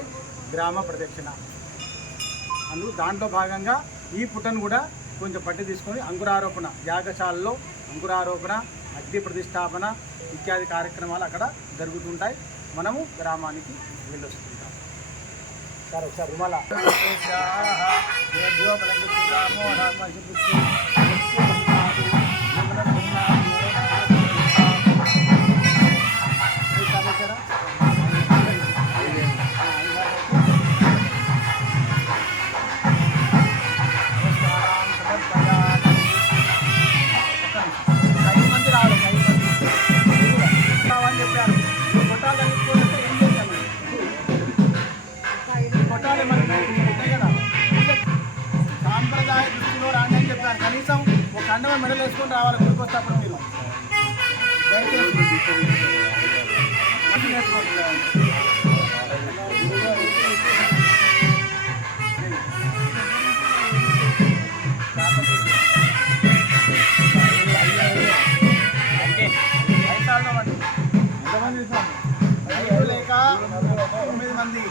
గ్రామ ప్రదక్షిణ. అందుకు దాంట్లో భాగంగా ఈ పుట్టను కూడా కొంచెం పట్టి తీసుకొని అంకురారోపణ యాగశాలలో అంకురారోపణ, అగ్ని ప్రతిష్టాపన ఇత్యాది కార్యక్రమాలు అక్కడ జరుగుతుంటాయి. మనము గ్రామానికి వెళ్ళొస్తుంటాం. సరే ఒకసారి మళ్ళా సాంప్రదాయ దృష్టిలో రాండి అని చెప్పాను. కనీసం ఒక కండవ మెడలు వేసుకొని రావాలి గుడికి వస్తేప్పుడు మీరు ఎంతమంది లేక 9 మంది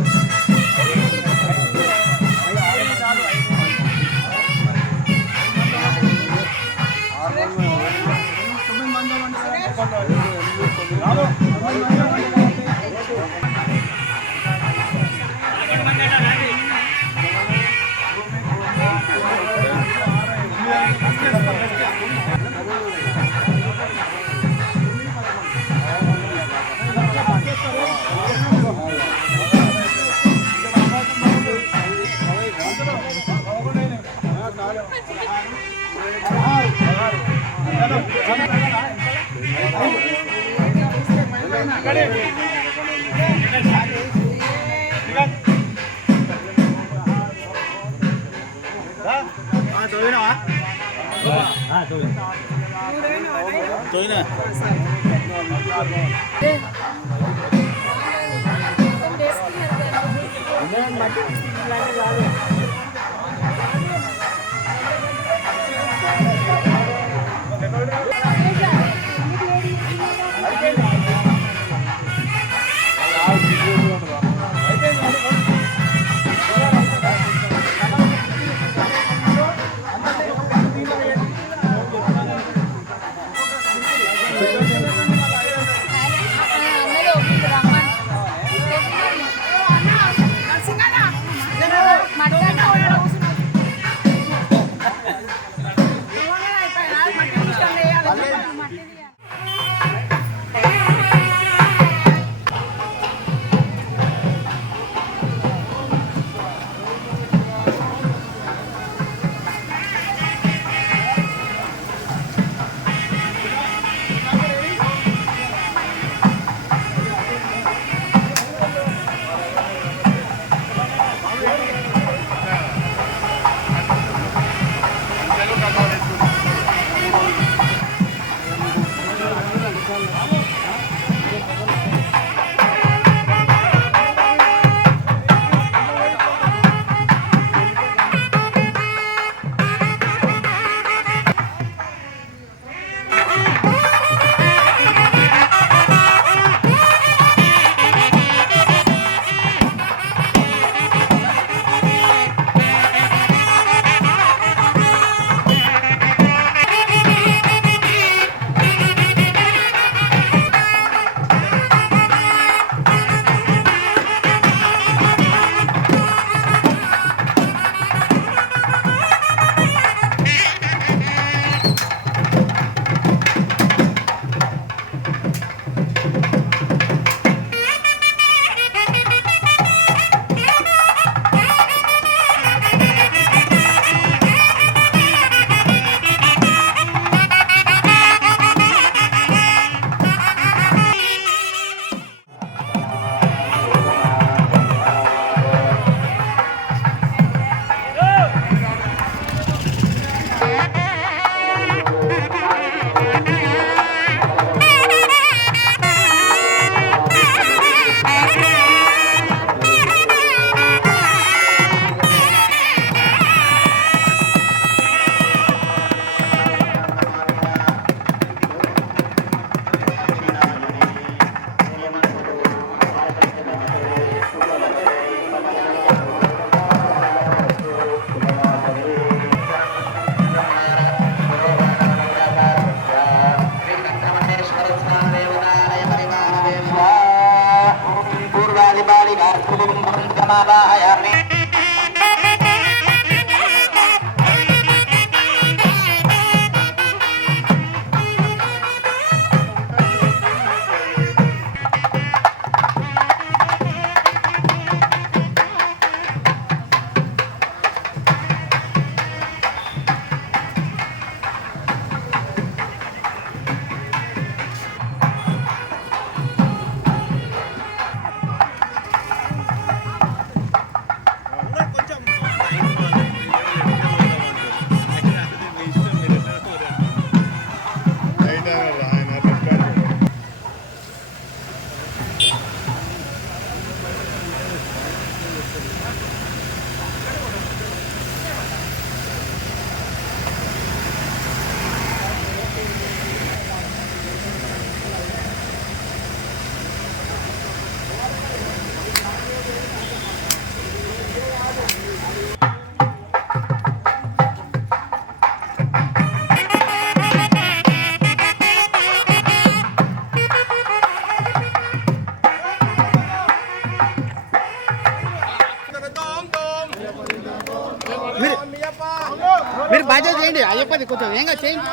మీరు బాధ్యత చేయండి అయ్యప్పది కొంచెం ఏంగా చేయండి.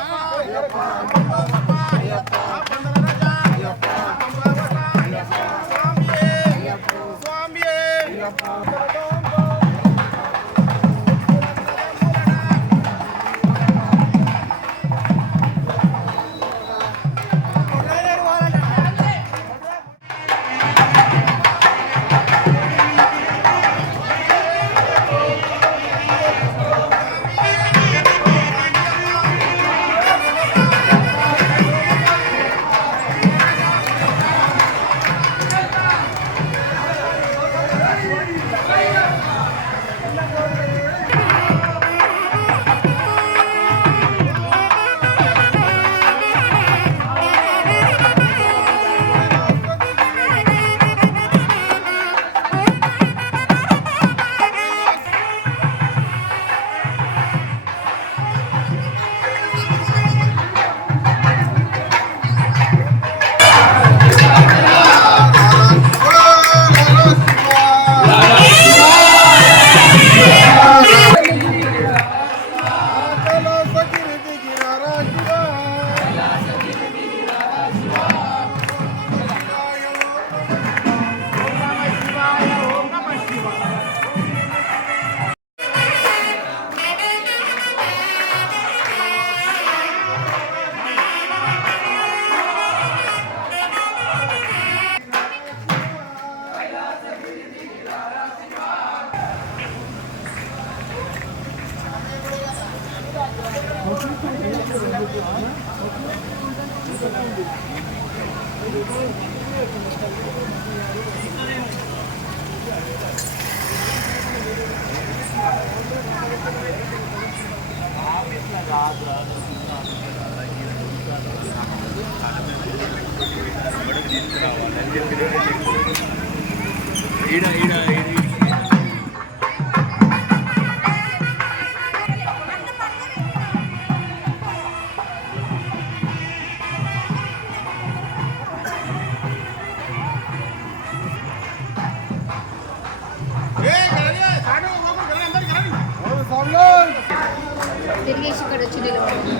తిరిగేసి ఇక్కడ వచ్చి నిలబడి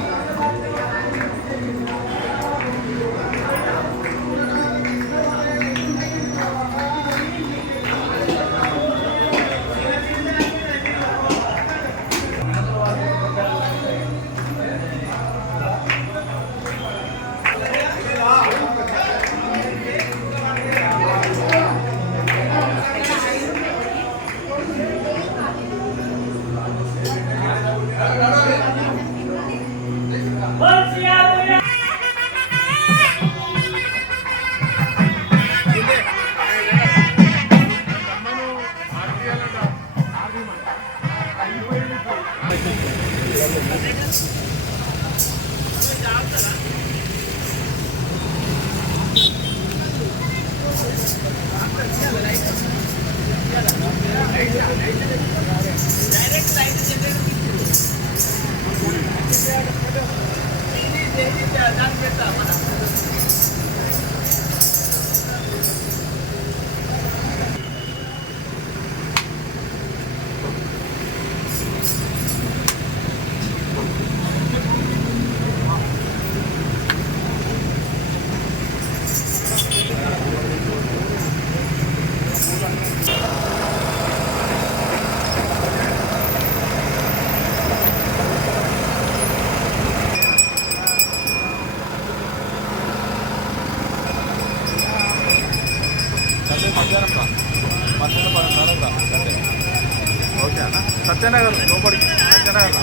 సత్యనగర్ లోపలికి సత్యనగర్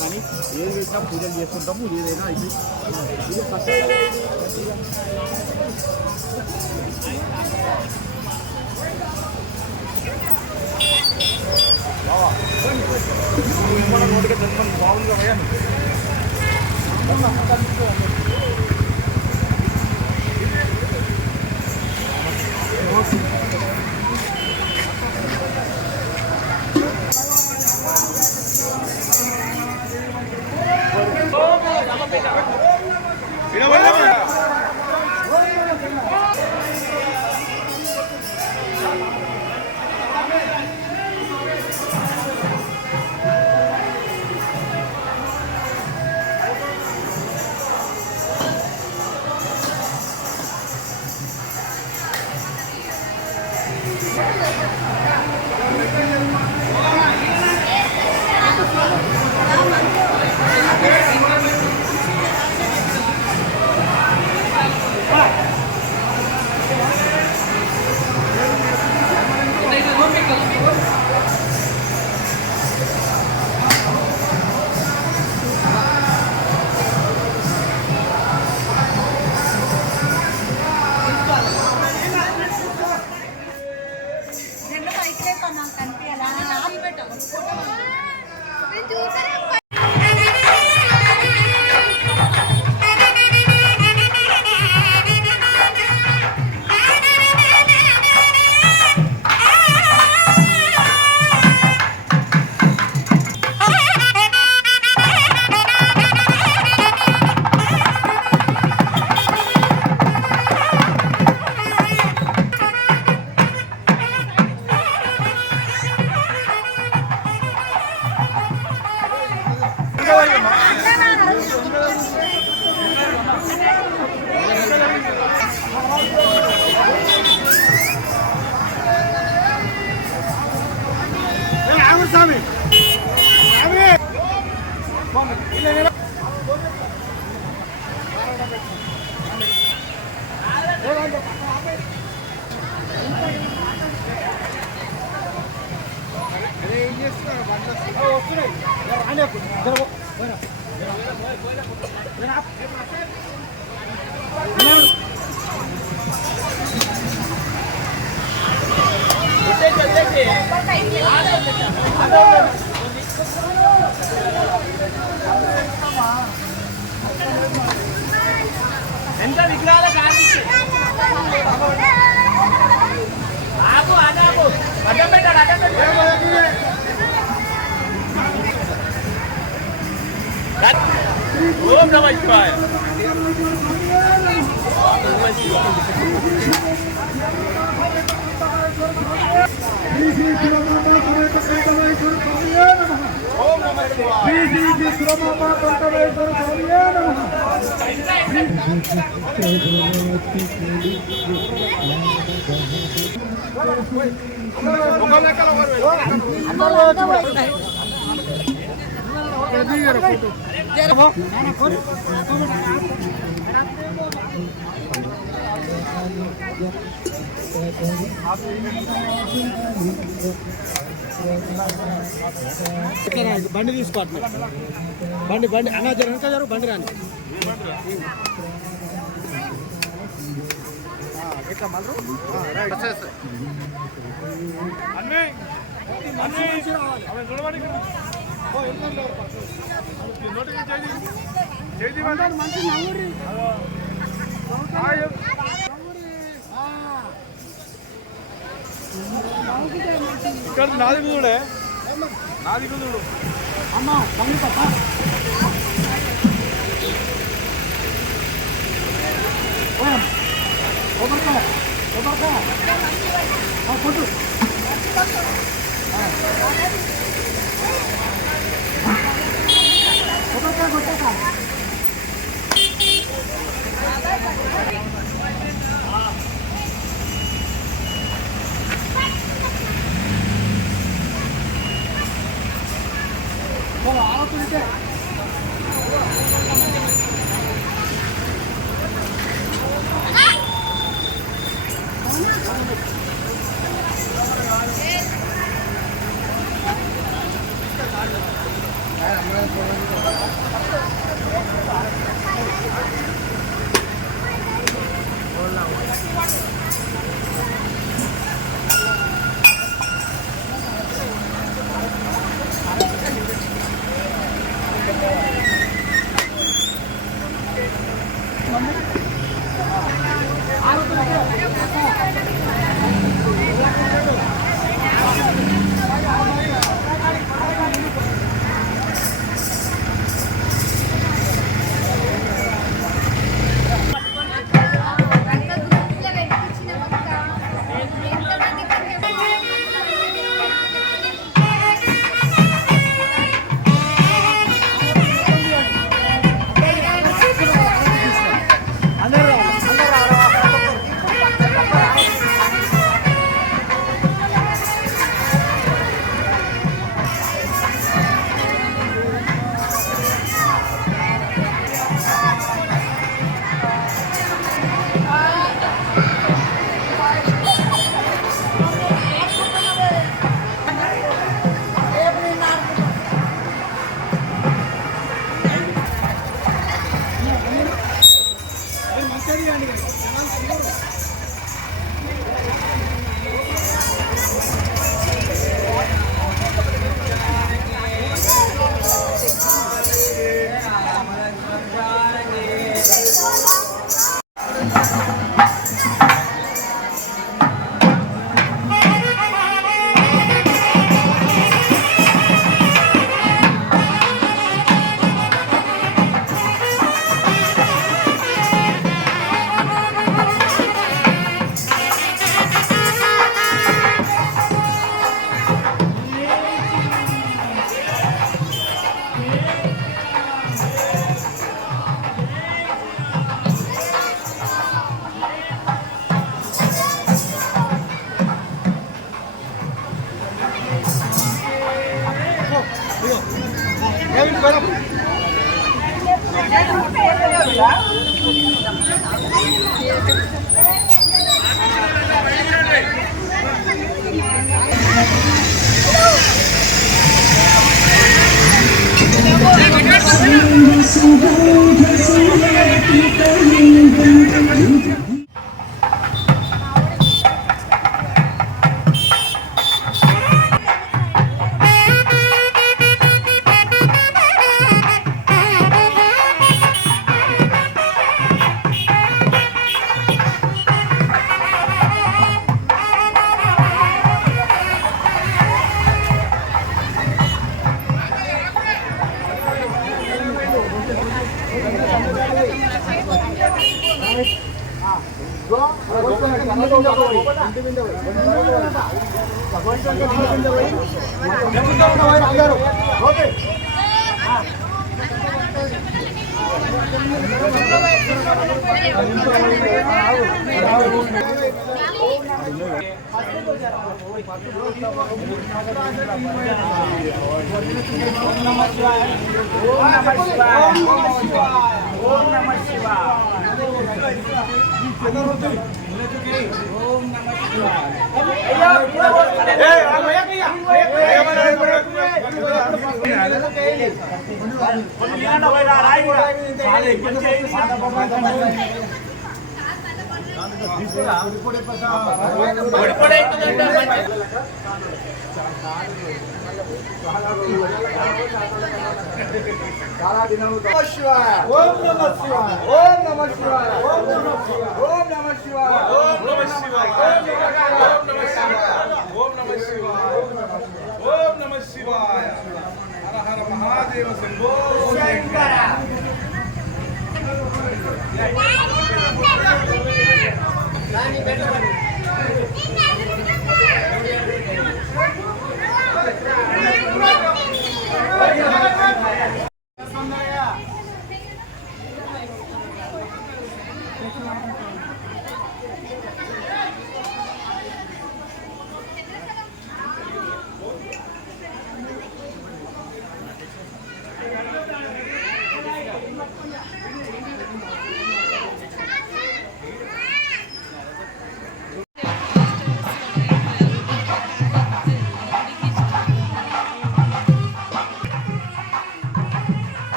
కానీ ఏది చేసినా పూజలు చేసుకుంటాము ఏదైనా ఇది నోటిగా జన్మని బాగుందిగా పోయాను ఎంత విగ్రహాల కాదు ఆపు అదాపు అడ్డం పెట్టాడు అడ్డం పెట్టాడు ఓం నమః శివాయ ఓం నమః బండి తీసుకోవట్లేదు బండి అన్నా ఎంత జరు బండి రాని ఇక్కడ నాది కుదుడే నాది కుదుడు అమ్మ బండి పప్ప కొట్టు కొట్టా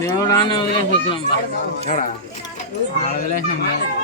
దేవుడాన్ని వదిలేసి వచ్చినాం వదిలేసినాం